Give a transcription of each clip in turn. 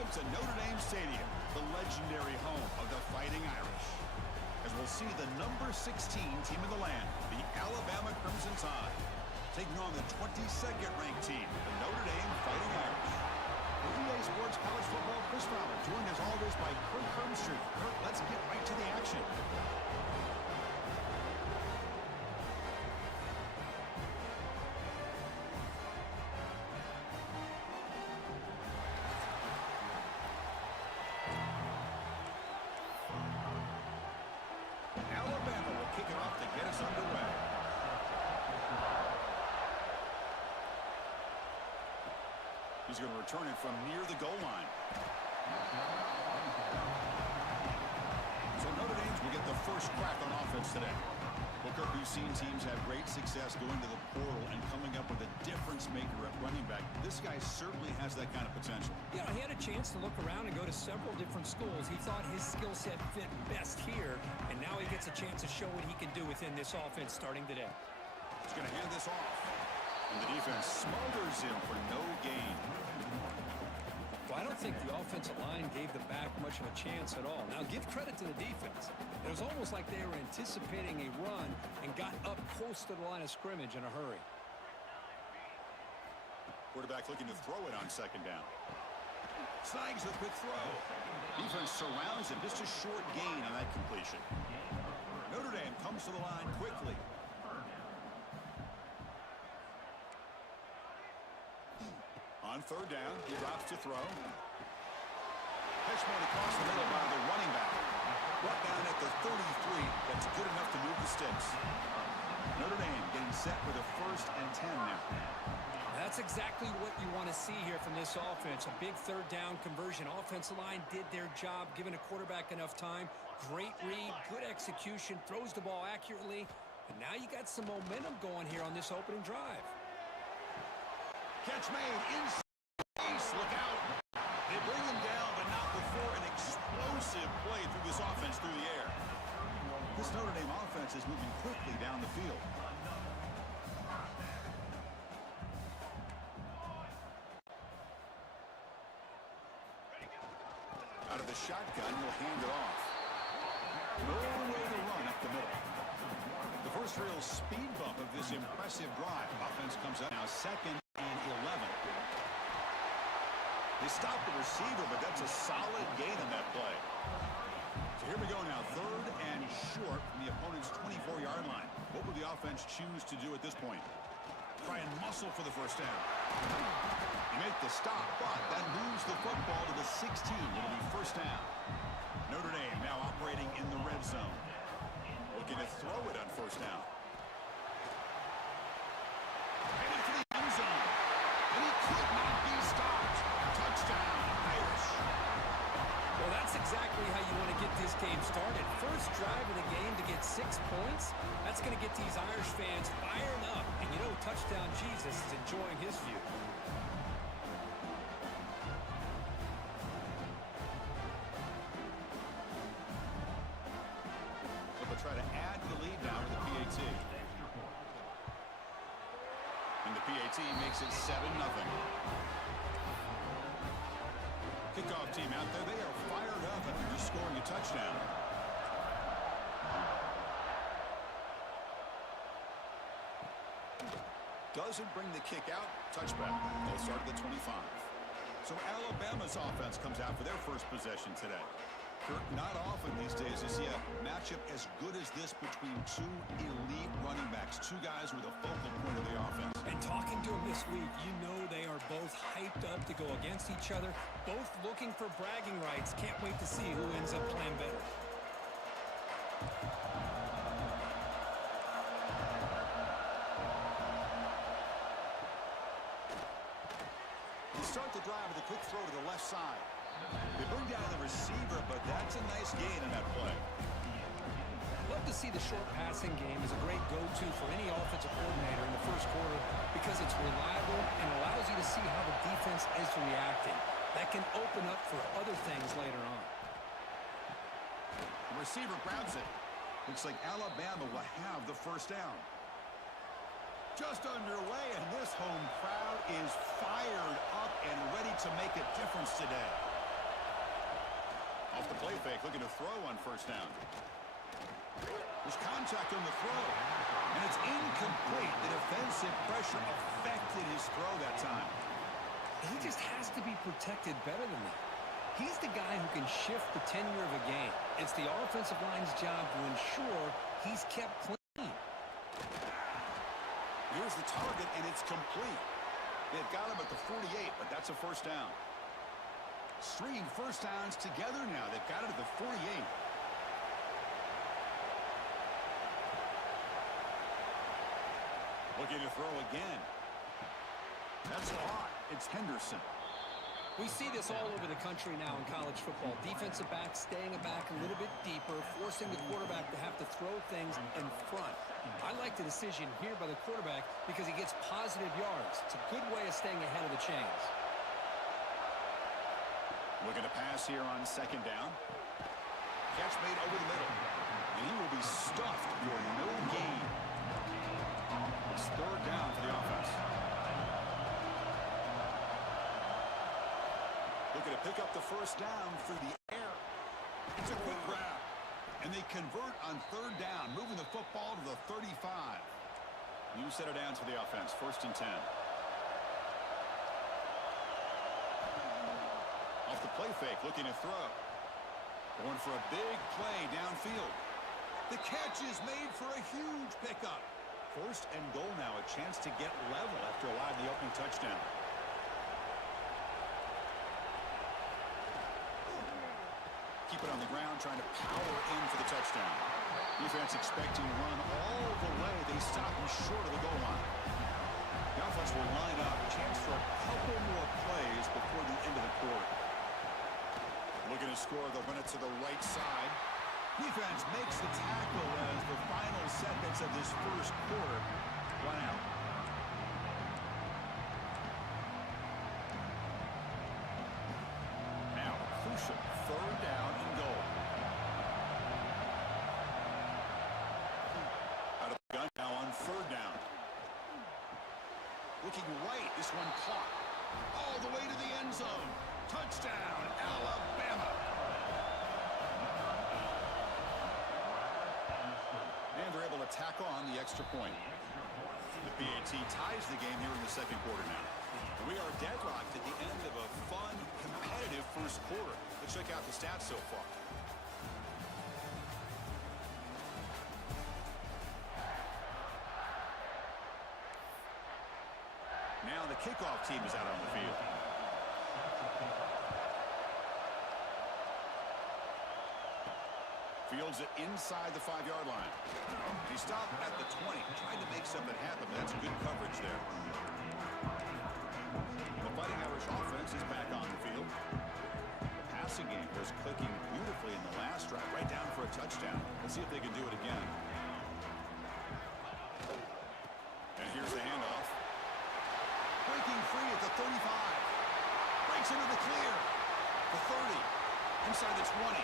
Welcome to Notre Dame Stadium, the legendary home of the Fighting Irish. As we'll see the number 16 team in the land, the Alabama Crimson Tide, taking on the 22nd ranked team, the Notre Dame Fighting Irish. For EA Sports College Football, Chris Fowler, joined as always by Kirk Hermstreet. Kirk, let's get right to the action. Alabama will kick it off to get us underway. He's going to return it from near the goal line. So Notre Dame will get the first crack on offense today. Booker, we've seen teams have great success going to the portal and coming up with a difference maker at running back. This guy certainly has that kind of potential. Yeah, he had a chance to look around and go to several different schools. He thought his skill set fit best here, and now he gets a chance to show what he can do within this offense starting today. He's going to hand this off. And the defense smothers him for no gain. Well, I don't think the offensive line gave the back much of a chance at all. Now, give credit to the defense. It was almost like they were anticipating a run and got up close to the line of scrimmage in a hurry. Quarterback looking to throw it on second down. Snags the quick throw. Defense surrounds him. Just a short gain on that completion. Notre Dame comes to the line quickly. On third down, he drops to throw. Pitch made across the middle by the running back. Brought down at the 33. That's good enough to move the sticks. Notre Dame getting set for the 1st and 10 now. That's exactly what you want to see here from this offense. A big third down conversion. Offensive line did their job, giving a quarterback enough time. Great read, good execution, throws the ball accurately. And now you got some momentum going here on this opening drive. Catch made in space. Look out. They bring him down, but not before an explosive play through this offense through the air. This Notre Dame offense is moving quickly down the field. Out of the shotgun, he'll hand it off. No way to run up the middle. The first real speed bump of this impressive drive. Offense comes out now 2nd and 11. They stopped the receiver, but that's a solid gain on that play. So here we go now, 3rd and short from the opponent's 24-yard line. What will the offense choose to do at this point? Try and muscle for the first down. You make the stop, but that moves the football to the 16. It'll be first down. Notre Dame now operating in the red zone. Looking to throw it on first down. Headed for the end zone. And he could not be stopped. Touchdown, Irish. Well, that's exactly how you want to get this game started. First drive of the game to get 6 points. That's going to get these Irish fans fired up. And you know, Touchdown Jesus is enjoying his view. Try to add the lead now with the PAT. And the PAT makes it 7-0. Kickoff team out there. They are fired up after just scoring a touchdown. Doesn't bring the kick out. Touchback. They'll start at the 25. So Alabama's offense comes out for their first possession today. Kirk, not often these days you see a matchup as good as this between two elite running backs, two guys with a focal point of the offense. And talking to them this week, you know they are both hyped up to go against each other, both looking for bragging rights. Can't wait to see who ends up playing better. They start the drive with a quick throw to the left side. They bring down the receiver, but that's a nice gain in that play. Love to see the short passing game as a great go-to for any offensive coordinator in the first quarter because it's reliable and allows you to see how the defense is reacting. That can open up for other things later on. The receiver grabs it. Looks like Alabama will have the first down. Just underway, and this home crowd is fired up and ready to make a difference today. Off the play fake, looking to throw on first down. There's contact on the throw, and it's incomplete. The defensive pressure affected his throw that time. He just has to be protected better than that. He's the guy who can shift the tenure of a game. It's the offensive line's job to ensure he's kept clean. Here's the target, and it's complete. They've got him at the 48, but that's a first down. Stringing first downs together now. They've got it at the 48. Looking to throw again. That's hot. It's Henderson. We see this all over the country now in college football. Defensive backs staying back a little bit deeper, forcing the quarterback to have to throw things in front. I like the decision here by the quarterback because he gets positive yards. It's a good way of staying ahead of the chains. Looking to pass here on second down. Catch made over the middle. And he will be stuffed for no gain. It's third down for the offense. Looking to pick up the first down through the air. It's a quick grab. And they convert on third down, moving the football to the 35. New set of downs for the offense, first and 10. Off the play fake, looking to throw. Going for a big play downfield. The catch is made for a huge pickup. First and goal now, a chance to get level after allowing the opening touchdown. Keep it on the ground, trying to power in for the touchdown. Defense expecting to run all the way. They stop him short of the goal line. The offense will line up. Chance for a couple more plays before the end of the quarter. Looking to score, they'll run it to the right side. Defense makes the tackle as the final seconds of this first quarter run out. Now, crucial third down and goal. Out of the gun now on third down. Looking right, this one caught. All the way to the end zone. Touchdown, Alabama. And they're able to tackle on the extra point. The PAT ties the game here in the second quarter now. We are deadlocked at the end of a fun, competitive first quarter. Let's check out the stats so far. Now the kickoff team is out on the field. Fields it inside the 5-yard line. He stopped at the 20, trying to make something happen. That's good coverage there. The Fighting Irish offense is back on the field. The passing game was clicking beautifully in the last drive, right down for a touchdown. Let's see if they can do it again. And here's the handoff. Breaking free at the 35. Breaks into the clear. The 30. Inside the 20.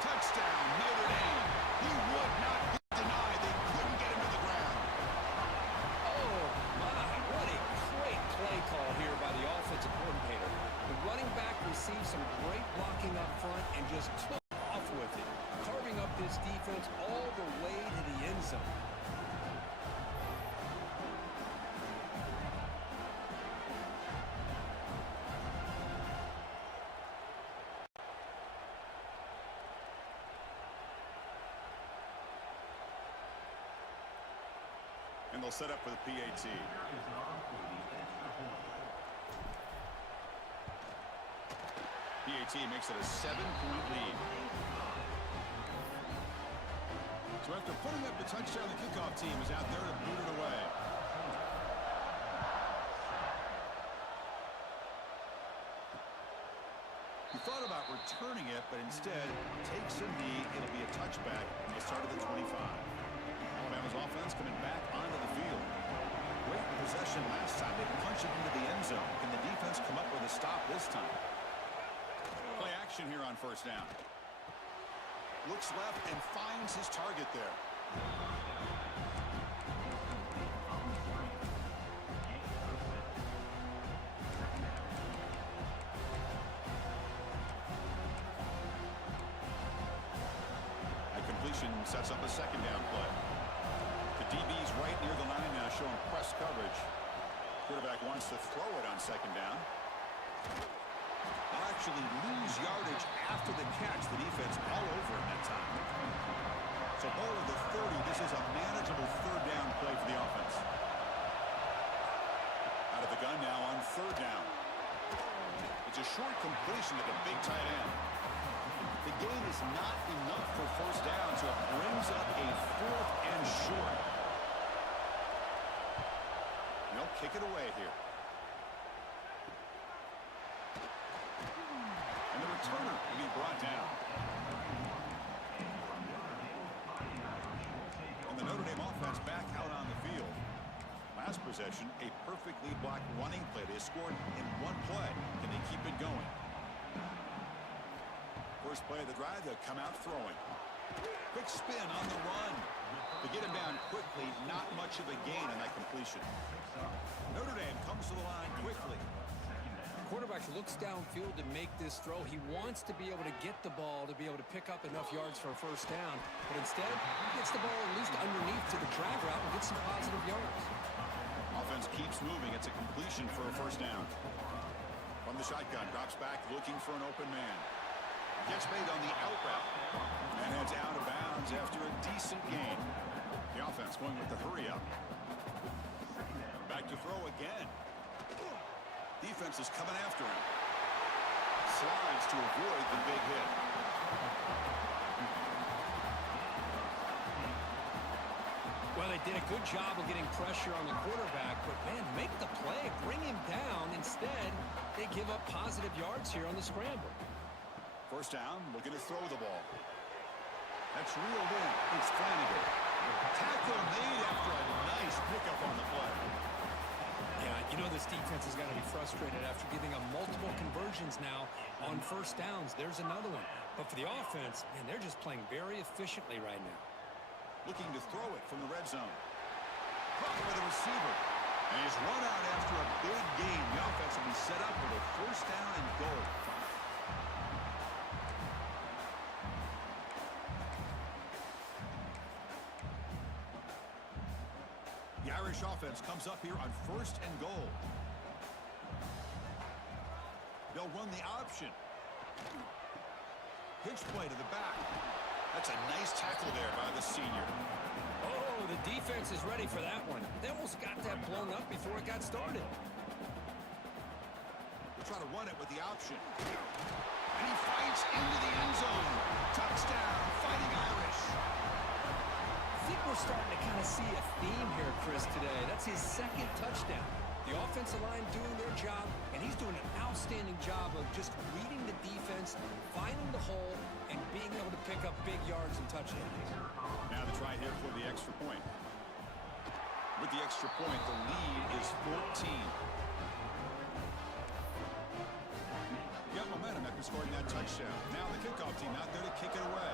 Touchdown, Notre Dame. He would not be denied. They couldn't get him to the ground. Oh, my. What a great play call here by the offensive coordinator. The running back received some great blocking up front and just took off with it, carving up this defense all the way to the end zone. And they'll set up for the PAT. PAT makes it a 7-point lead. So after putting up the touchdown, the kickoff team is out there to boot it away. He thought about returning it, but instead takes a knee. It'll be a touchback from the start of the 25. Alabama's offense coming back onto the field. Great possession last time. They punched it into the end zone. Can the defense come up with a stop this time? Play action here on first down. Looks left and finds his target there. sets up a second down play. The DB's right near the line now, showing press coverage. Quarterback wants to throw it on second down. They'll actually lose yardage after the catch. The defense all over him that time. So ball at the 30. This is a manageable third down play for the offense. Out of the gun now on third down. It's a short completion to the big tight end. The gain is not enough for first down, so it brings up a 4th and short. They'll kick it away here. And the returner will be brought down. And the Notre Dame offense back out on the field. Last possession, a perfectly blocked running play. They scored in one play. Can they keep it going? First play of the drive, they'll come out throwing. Quick spin on the run. To get him down quickly, not much of a gain on that completion. Notre Dame comes to the line quickly. Quarterback looks downfield to make this throw. He wants to be able to get the ball to be able to pick up enough yards for a first down. But instead, he gets the ball at least underneath to the drag route and gets some positive yards. Offense keeps moving. It's a completion for a first down. From the shotgun, drops back looking for an open man. Gets made on the out route. And heads out of bounds after a decent gain. The offense going with the hurry up. Back to throw again. Defense is coming after him. Slides to avoid the big hit. Well, they did a good job of getting pressure on the quarterback, but, man, make the play, bring him down. Instead, they give up positive yards here on the scramble. First down, looking to throw the ball. That's reeled in. It's Flanagan. Tackle made after a nice pickup on the play. Yeah, you know this defense has got to be frustrated after giving up multiple conversions now on first downs. There's another one. But for the offense, man, they're just playing very efficiently right now. Looking to throw it from the red zone. Caught by the receiver. And he's run out after a big gain. The offense will be set up with a first down and goal. The Irish offense comes up here on first and goal. They'll run the option. Pitch play to the back. That's a nice tackle there by the senior. Oh, the defense is ready for that one. They almost got that blown up before it got started. They'll try to run it with the option. And he fights into the end zone. Touchdown, Fighting Irish. I think we're starting to kind of see a theme here, Chris, today. That's his second touchdown. The offensive line doing their job, and he's doing an outstanding job of just reading the defense, finding the hole, and being able to pick up big yards and touchdowns. Now the try here for the extra point. With the extra point, the lead is 14. You got momentum after scoring that touchdown. Now the kickoff team out there to kick it away.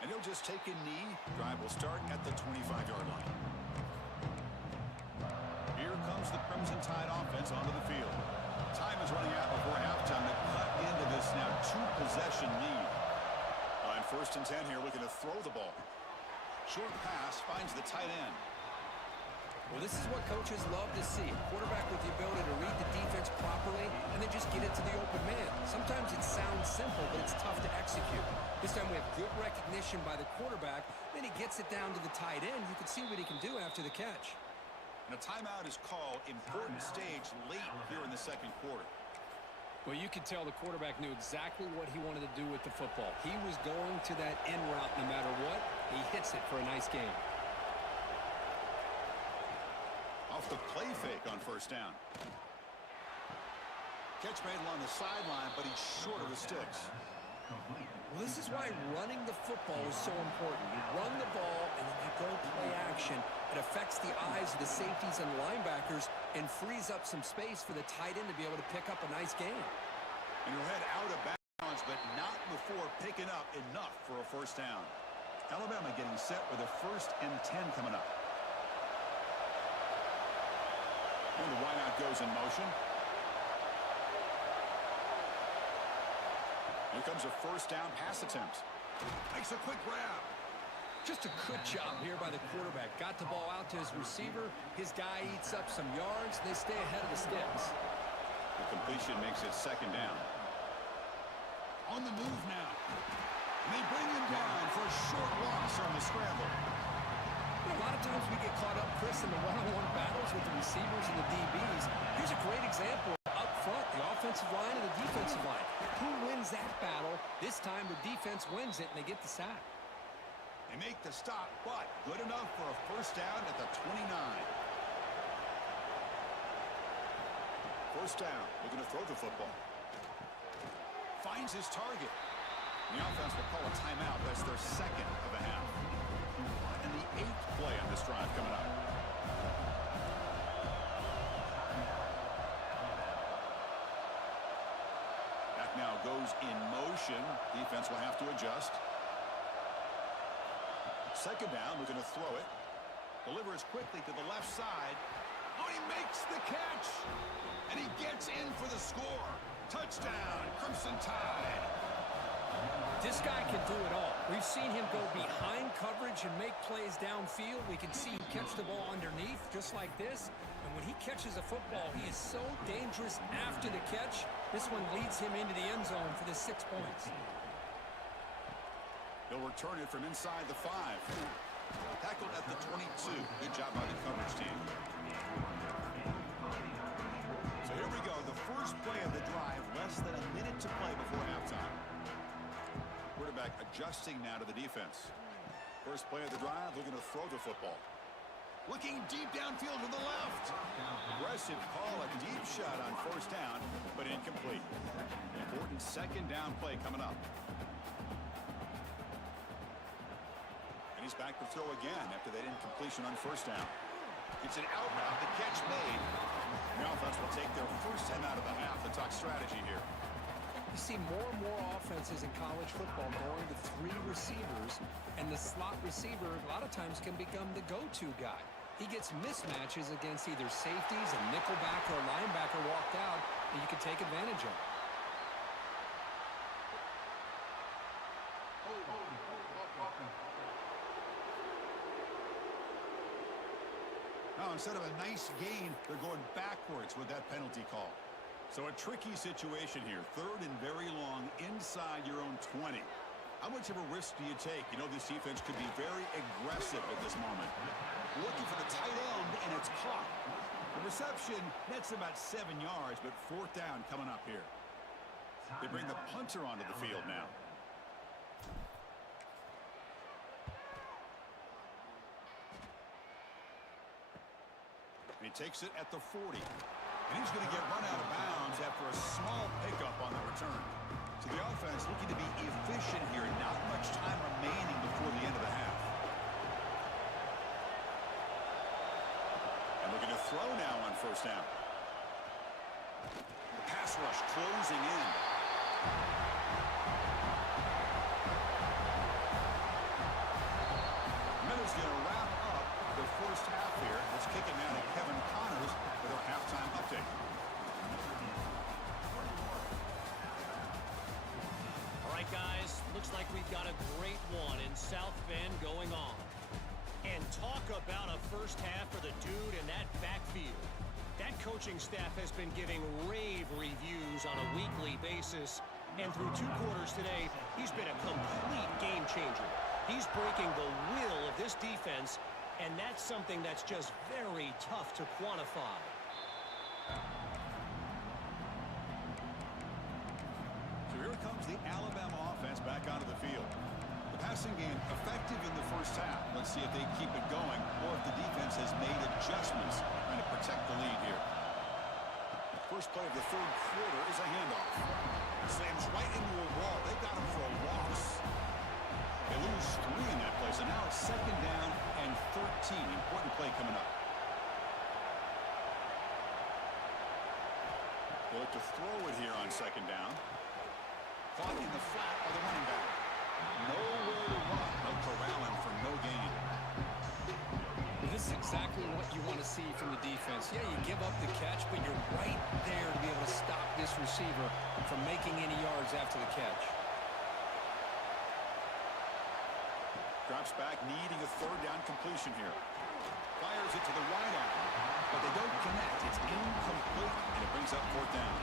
And he'll just take a knee. Drive will start at the 25-yard line. Here comes the Crimson Tide offense onto the field. Time is running out before halftime to cut into this now two-possession lead. On first and 10 here, looking to throw the ball. Short pass finds the tight end. Well, this is what coaches love to see. Quarterback with the ability to read the defense properly and then just get it to the open man. Sometimes it sounds simple, but it's tough to execute. This time we have good recognition by the quarterback. Then he gets it down to the tight end. You can see what he can do after the catch. And a timeout is called. Important stage late here in the second quarter. Well, you could tell the quarterback knew exactly what he wanted to do with the football. He was going to that in route no matter what. He hits it for a nice gain. Off the play fake on first down. Catch made along the sideline, but he's short of the sticks. Well, this is why running the football is so important. You run the ball, and then you go play action. It affects the eyes of the safeties and linebackers and frees up some space for the tight end to be able to pick up a nice gain. And he'll head out of bounds, but not before picking up enough for a first down. Alabama getting set with a first and 10 coming up. And the wideout goes in motion. Here comes a first down pass attempt. Makes a quick grab. Just a good job here by the quarterback. Got the ball out to his receiver. His guy eats up some yards. They stay ahead of the sticks. The completion makes it second down. On the move now. And they bring him down for a short loss on the scramble. You know, a lot of times we get caught up, Chris, in the one-on-one battles with the receivers and the DBs. Here's a great example up front, the offensive line and the defensive line. Who wins that battle? This time the defense wins it, and they get the sack. They make the stop, but good enough for a first down at the 29. First down, looking to throw the football. Finds his target. The offense will call a timeout. That's their second of the half. And the 8th play on this drive coming up. Back now goes in motion. Defense will have to adjust. Second down, we're going to throw it. Delivers quickly to the left side. Oh, he makes the catch. And he gets in for the score. Touchdown, Crimson Tide. This guy can do it all. We've seen him go behind coverage and make plays downfield. We can see him catch the ball underneath just like this. And when he catches a football, he is so dangerous after the catch. This one leads him into the end zone for the 6 points. He'll return it from inside the 5. Tackled at the 22. Good job by the coverage team. So here we go. The first play of the drive. Less than a minute to play before halftime. Quarterback adjusting now to the defense. First play of the drive. Looking to throw the football. Looking deep downfield to the left. Aggressive call. A deep shot on first down, but incomplete. Important second down play coming up. He's back to throw again after that incompletion on first down. It's an out route. The catch made. The offense will take their first time out of the half to talk strategy here. You see more and more offenses in college football going to 3 receivers, and the slot receiver a lot of times can become the go-to guy. He gets mismatches against either safeties, a nickelback, or a linebacker walked out, and you can take advantage of it. Now, instead of a nice gain, they're going backwards with that penalty call. So a tricky situation here. Third and very long inside your own 20. How much of a risk do you take? You know, this defense could be very aggressive at this moment. Looking for the tight end, and it's caught. The reception, that's about 7 yards, but fourth down coming up here. They bring the punter onto the field now. He takes it at the 40. And he's going to get run out of bounds after a small pickup on the return. So the offense looking to be efficient here. Not much time remaining before the end of the half. And looking to throw now on first down. The pass rush closing in. Miller's going to wrap up the first half here. Let's kick it now to Kevin Connors with our halftime update. All right, guys, looks like we've got a great one in South Bend going on. And talk about a first half for the dude in that backfield. That coaching staff has been giving rave reviews on a weekly basis. And through 2 quarters today, he's been a complete game changer. He's breaking the will of this defense, and that's something that's just very tough to quantify. So here comes the Alabama offense back onto the field. The passing game effective in the first half. Let's see if they keep it going or if the defense has made adjustments trying to protect the lead here. First play of the third quarter is a handoff. Slams right into a wall. They got him for a loss. They lose 3 in that play, so now it's second down and 13. Important play coming up. They look to throw it here on second down. Caught in the flat by the running back. Nowhere to run. No corralling for no gain. This is exactly what you want to see from the defense. Yeah, you give up the catch, but you're right there to be able to stop this receiver from making any yards after the catch. Drops back, needing a third down completion here. Fires it to the wide arm, but they don't connect. It's incomplete, and it brings up fourth down.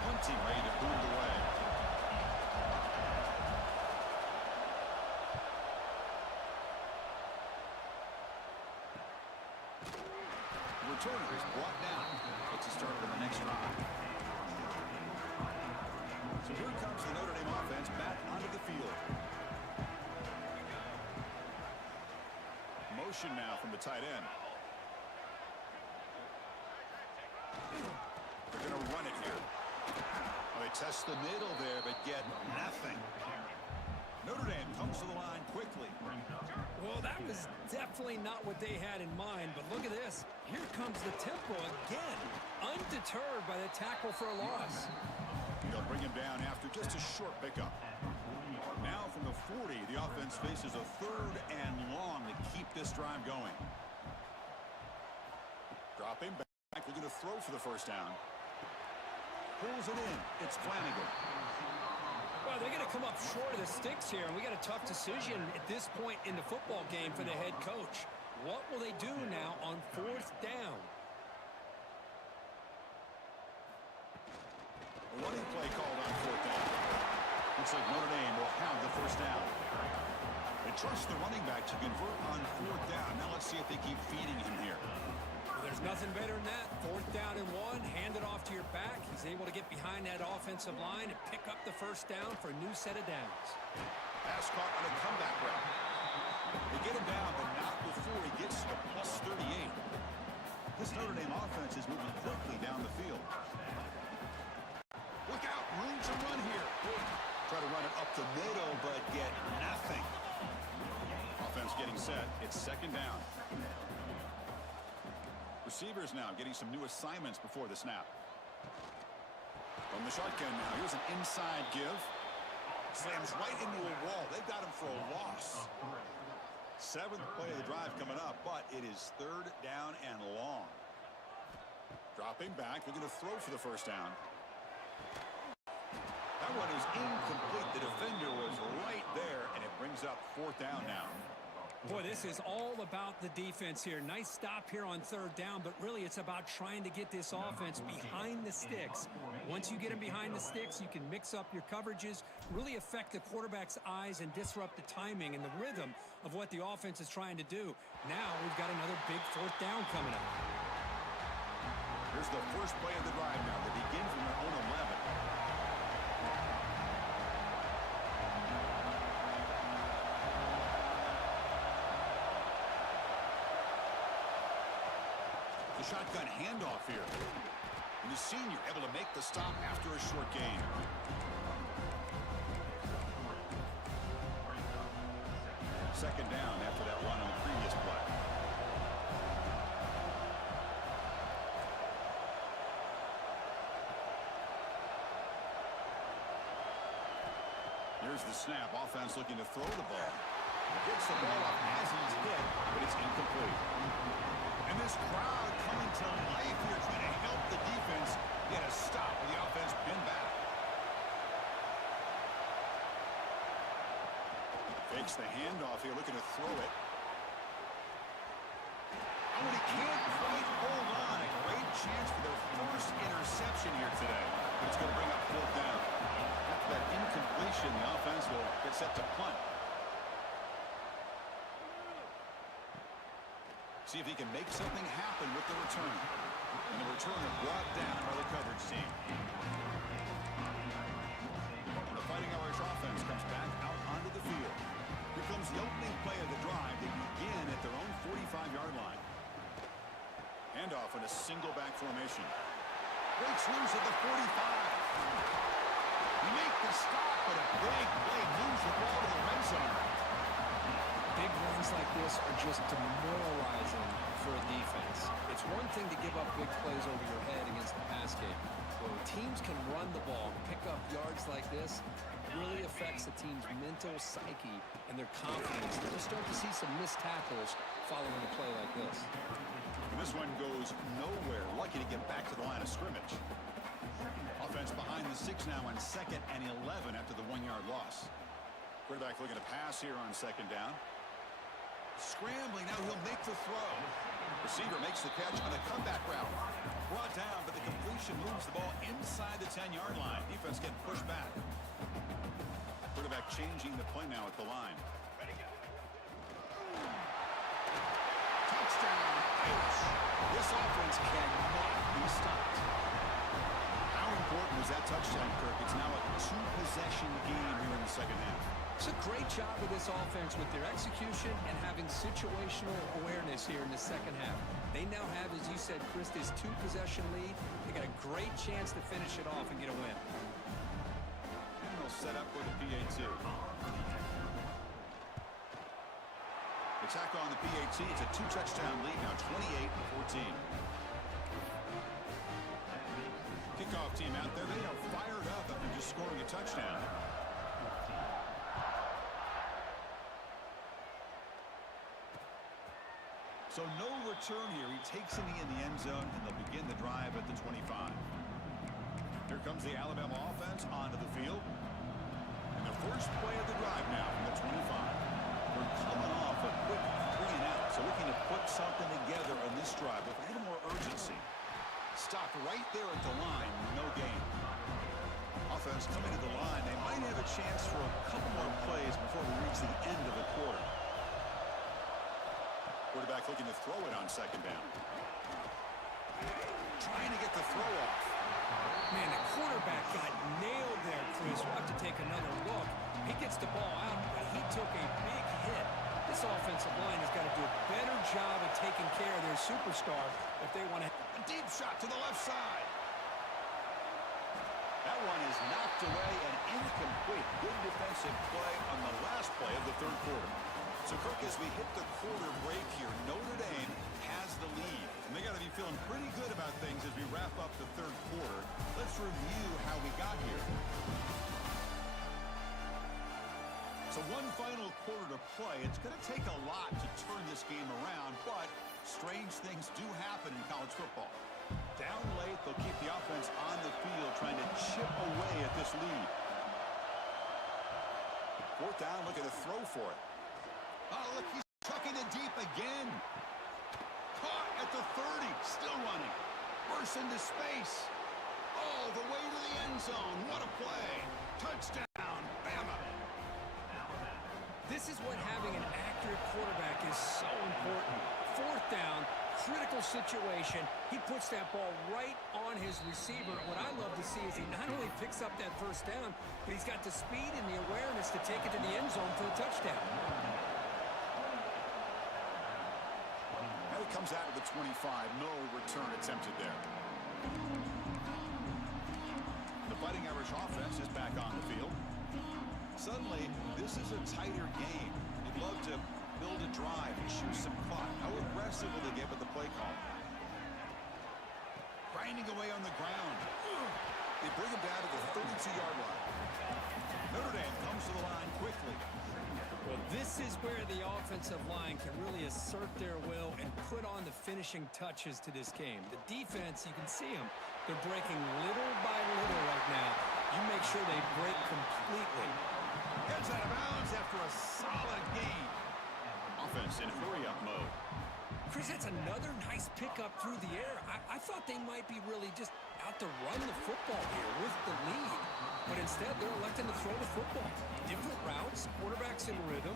Punting ready to boot it away. The returner is brought down. Gets a start on the next drive. So here comes the Notre Dame offense back onto the field. Motion now from the tight end. They're going to run it here. Well, they test the middle there, but get nothing. Notre Dame comes to the line quickly. Well, that was definitely not what they had in mind, but look at this. Here comes the tempo again, undeterred by the tackle for a loss. They'll bring him down after just a short pickup. Now from the 40, the offense faces a third and long to keep this drive going. Dropping back, looking to throw for the first down. Pulls it in. It's Flanagan. Well, they're going to come up short of the sticks here, and we got a tough decision at this point in the football game for the head coach. What will they do now on fourth down? A running play called on fourth down. Looks like Notre Dame will have the first down. They trust the running back to convert on fourth down. Now let's see if they keep feeding him here. Well, there's nothing better than that. Fourth down and one, hand it off to your back. He's able to get behind that offensive line and pick up the first down for a new set of downs. Pass caught on a comeback route. They get him down, but not before he gets to the plus 38. This Notre Dame offense is moving quickly down the field. Look out, room to run here. Try to run it up the middle, but get nothing. Offense getting set. It's second down. Receivers now getting some new assignments before the snap. From the shotgun now, here's an inside give. Slams right into a wall. They've got him for a loss. Seventh play of the drive coming up, but it is third down and long. Dropping back, looking to throw for the first down. That one is incomplete. The defender was right there, and it brings up fourth down now. Boy, this is all about the defense here. Nice stop here on third down, but really it's about trying to get this offense behind the sticks. Once you get them behind the sticks, you can mix up your coverages, really affect the quarterback's eyes, and disrupt the timing and the rhythm of what the offense is trying to do. Now we've got another big fourth down coming up. Here's the first play of the drive now. They begin from their own 11. The shotgun handoff here. And the senior able to make the stop after a short gain. Second down after that run on the previous play. Here's the snap. Offense looking to throw the ball. Gets the ball up as he's hit, but it's incomplete. And this crowd coming to life here, trying to help the defense get a stop with the offense pinned back. Fakes the handoff here, looking to throw it. Oh, and he can't quite hold on. A great chance for their first interception here today. But it's going to bring up fourth down. After that incompletion, the offense will get set to punt. See if he can make something happen with the return. And the returner brought down by the coverage team. And the Fighting Irish offense comes back out onto the field. Here comes the opening play of the drive. They begin at their own 45-yard line. Handoff in a single back formation. Breaks loose at the 45. Make the stop, but a big play moves the ball to the red zone. Big runs like this are just demoralizing for a defense. It's one thing to give up big plays over your head against the pass game. When teams can run the ball, pick up yards like this, it really affects the team's mental psyche and their confidence. You'll start to see some missed tackles following a play like this. And this one goes nowhere. Lucky to get back to the line of scrimmage. Offense behind the 6 now on 2nd and 11 after the 1-yard loss. Quarterback looking to pass here on 2nd down. Scrambling, now he'll make the throw. Receiver makes the catch on a comeback route. Brought down, but the completion moves the ball inside the 10-yard line. Defense getting pushed back. Quarterback changing the play now at the line. Touchdown, Irish. This offense cannot be stopped. How important was that touchdown, Kirk? It's now a two-possession game here in the second half. It's a great job with this offense with their execution and having situational awareness here in the second half. They now have, as you said, Chris, this two-possession lead. They got a great chance to finish it off and get a win. And they'll set up with a PAT. The tackle on the PAT. It's a two-touchdown lead now, 28-14. Kickoff team out there. They are fired up after just scoring a touchdown. So no return here. He takes it in the end zone, and they'll begin the drive at the 25. Here comes the Alabama offense onto the field. And the first play of the drive now from the 25. We're coming off a quick 3-and-out, so looking to put something together on this drive with a little more urgency. Stopped right there at the line, no gain. Offense coming to the line. They might have a chance for a couple more plays before we reach the end of the quarter. Quarterback looking to throw it on second down. Trying to get the throw off. Man, the quarterback got nailed there, Chris. We'll have to take another look. He gets the ball out, but he took a big hit. This offensive line has got to do a better job of taking care of their superstar if they want to. A deep shot to the left side. That one is knocked away and incomplete. Good defensive play on the last play of the third quarter. So, Kirk, as we hit the quarter break here, Notre Dame has the lead. And they got to be feeling pretty good about things as we wrap up the third quarter. Let's review how we got here. So one final quarter to play. It's going to take a lot to turn this game around, but strange things do happen in college football. Down late, they'll keep the offense on the field trying to chip away at this lead. Fourth down, looking to throw for it. Oh, look, he's tucking it deep again. Caught at the 30, still running. Bursts into space. Oh, the way to the end zone. What a play. Touchdown, Bama. This is what having an accurate quarterback is so important. Fourth down, critical situation. He puts that ball right on his receiver. What I love to see is he not only picks up that first down, but he's got the speed and the awareness to take it to the end zone for the touchdown. Now he comes out of the 25. No return attempted there. The Fighting Irish offense is back on the field. Suddenly, this is a tighter game. You'd love to build a drive and shoot some clock. How aggressive will they get with the play call? Grinding away on the ground. They bring him down to the 32-yard line. Notre Dame comes to the line quickly. Well, this is where the offensive line can really assert their will and put on the finishing touches to this game. The defense, you can see them. They're breaking little by little right now. You make sure they break completely. Gets out of bounds after a solid game. Offense in hurry-up mode. Chris, that's another nice pickup through the air. I thought they might be really just out to run the football here with the lead. But instead, they're electing to throw the football. Different routes, quarterbacks in rhythm.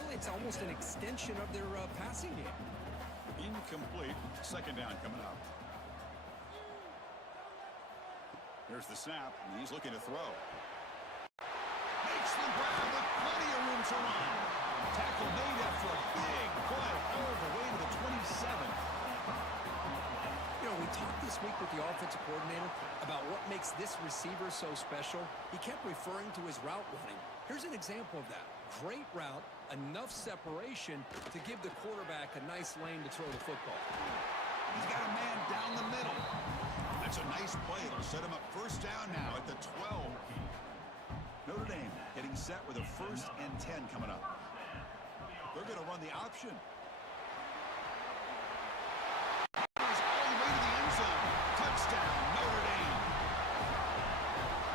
Really, it's almost an extension of their passing game. Incomplete. Second down coming up. Here's the snap, and he's looking to throw. Makes the grab with plenty of room to run. Tackle made after a big play all the way to the 27. You know, we talked this week with the offensive coordinator about what makes this receiver so special. He kept referring to his route running. Here's an example of that. Great route, enough separation to give the quarterback a nice lane to throw the football. He's got a man down the middle. That's a nice play. It'll set him up first down now at the 12. Notre Dame getting set with a 1st and 10 coming up. They're going to run the option. He's all the way to the end zone. Touchdown, Notre Dame.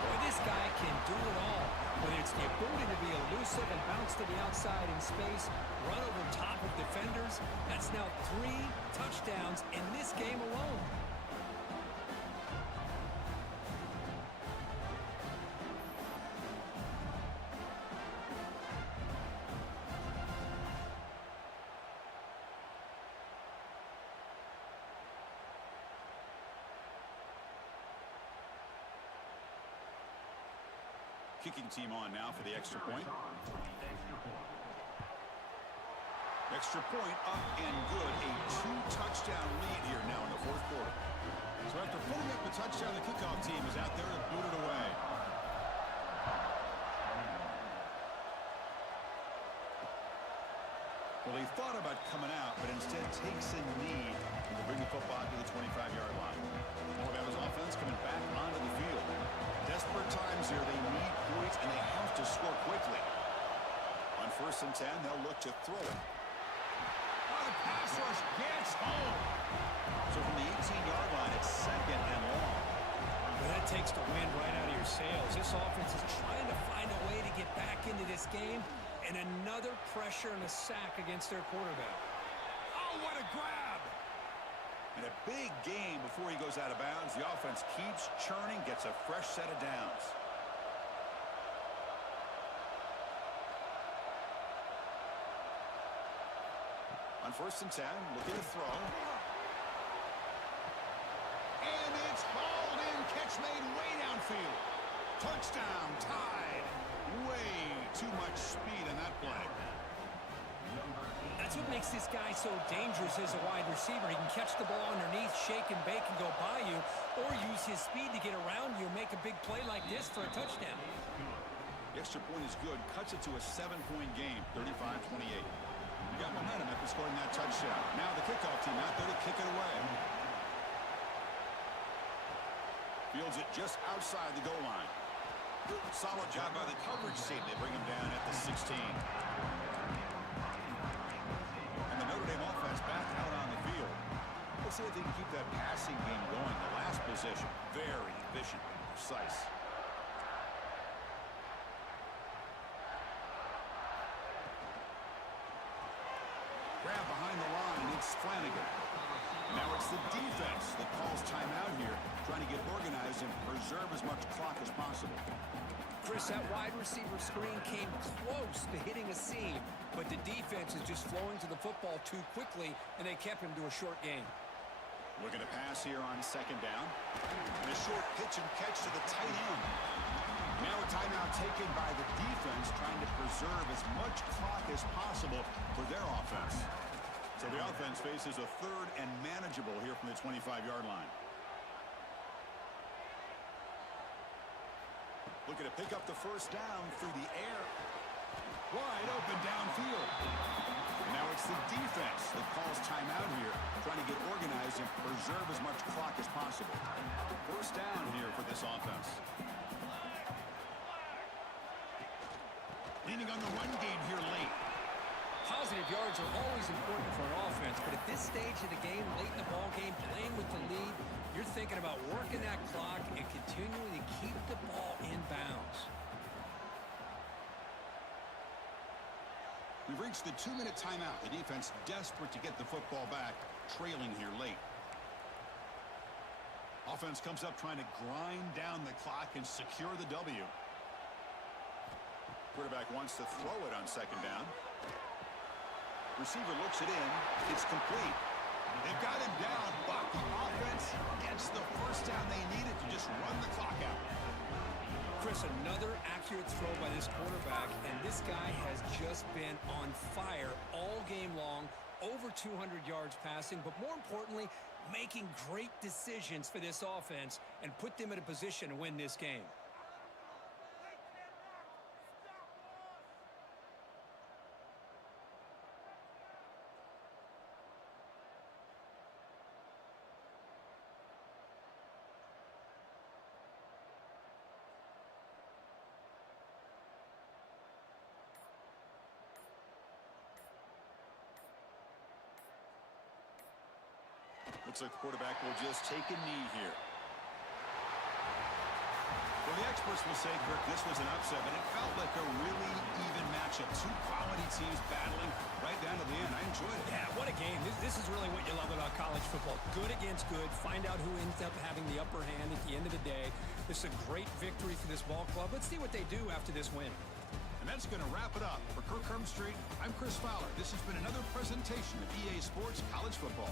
Boy, this guy can do it all. Whether it's the ability to be elusive and bounce to the outside in space, run over top of defenders, that's now 3 touchdowns in this game alone. Kicking team on now for the extra point. Extra point up and good. A 2-touchdown lead here now in the fourth quarter. So after putting up a touchdown, the kickoff team is out there to boot it away. Well, they thought about coming out, but instead takes a knee to bring the football to the 25-yard line. Alabama's offense coming back onto the field. Desperate times here. They need points, and they have to score quickly. On 1st and 10, they'll look to throw it. Oh, the pass rush gets home. So from the 18-yard line, it's 2nd and long. Well, that takes the wind right out of your sails. This offense is trying to find a way to get back into this game, and another pressure and a sack against their quarterback. Oh, what a grab! And a big game before he goes out of bounds. The offense keeps churning, gets a fresh set of downs. On 1st and 10, looking to throw. And it's hauled in. Catch made way downfield. Touchdown, tied. Way too much speed in that play. That's what makes this guy so dangerous as a wide receiver. He can catch the ball underneath, shake and bake and go by you, or use his speed to get around you and make a big play like this for a touchdown. The extra point is good. Cuts it to a 7-point game, 35-28. You got momentum after scoring that touchdown. Now the kickoff team out there to kick it away. Fields it just outside the goal line. Solid job by the coverage team. They bring him down at the 16. And the Notre Dame offense back out on the field. Let's see if they can keep that passing game going. The last possession, very efficient, precise. Grab behind the line, it's Flanagan. Now it's the defense that calls timeout here, trying to get organized and preserve as much clock as possible. Chris, that wide receiver screen came close to hitting a seam, but the defense is just flowing to the football too quickly, and they kept him to a short game. Looking to pass here on 2nd down. And a short pitch and catch to the tight end. Now a timeout taken by the defense, trying to preserve as much clock as possible for their offense. So the offense faces a 3rd and manageable here from the 25-yard line. Looking to pick up the 1st down through the air. Wide open downfield. And now it's the defense that calls timeout here, trying to get organized and preserve as much clock as possible. 1st down here for this offense. Leaning on the run game here late. Positive yards are always important for an offense, but at this stage of the game, late in the ball game, playing with the lead, you're thinking about working that clock and continuing to keep the ball in bounds. We've reached the 2-minute timeout. The defense desperate to get the football back, trailing here late. Offense comes up trying to grind down the clock and secure the W. Quarterback wants to throw it on 2nd down. Receiver looks it in. It's complete. They've got him down, but the offense gets the 1st down they needed to just run the clock out. Chris, another accurate throw by this quarterback, and this guy has just been on fire all game long, over 200 yards passing, but more importantly, making great decisions for this offense and put them in a position to win this game. Looks like the quarterback will just take a knee here. Well, the experts will say, Kirk, this was an upset, but it felt like a really even matchup. Two quality teams battling right down to the end. I enjoyed it. Yeah, what a game. This is really what you love about college football. Good against good. Find out who ends up having the upper hand at the end of the day. This is a great victory for this ball club. Let's see what they do after this win. And that's going to wrap it up. For Kirk Street, I'm Chris Fowler. This has been another presentation of EA Sports College Football.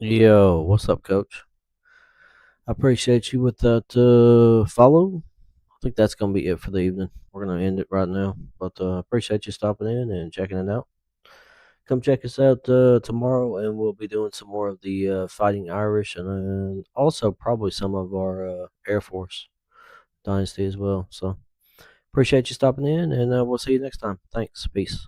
Yo, what's up, Coach? I appreciate you with that follow. I think that's gonna be it for the evening. We're gonna end it right now, but appreciate you stopping in and checking it out. Come check us out tomorrow, and we'll be doing some more of the Fighting Irish, and also probably some of our Air Force Dynasty as well. So appreciate you stopping in, and we'll see you next time. Thanks. Peace.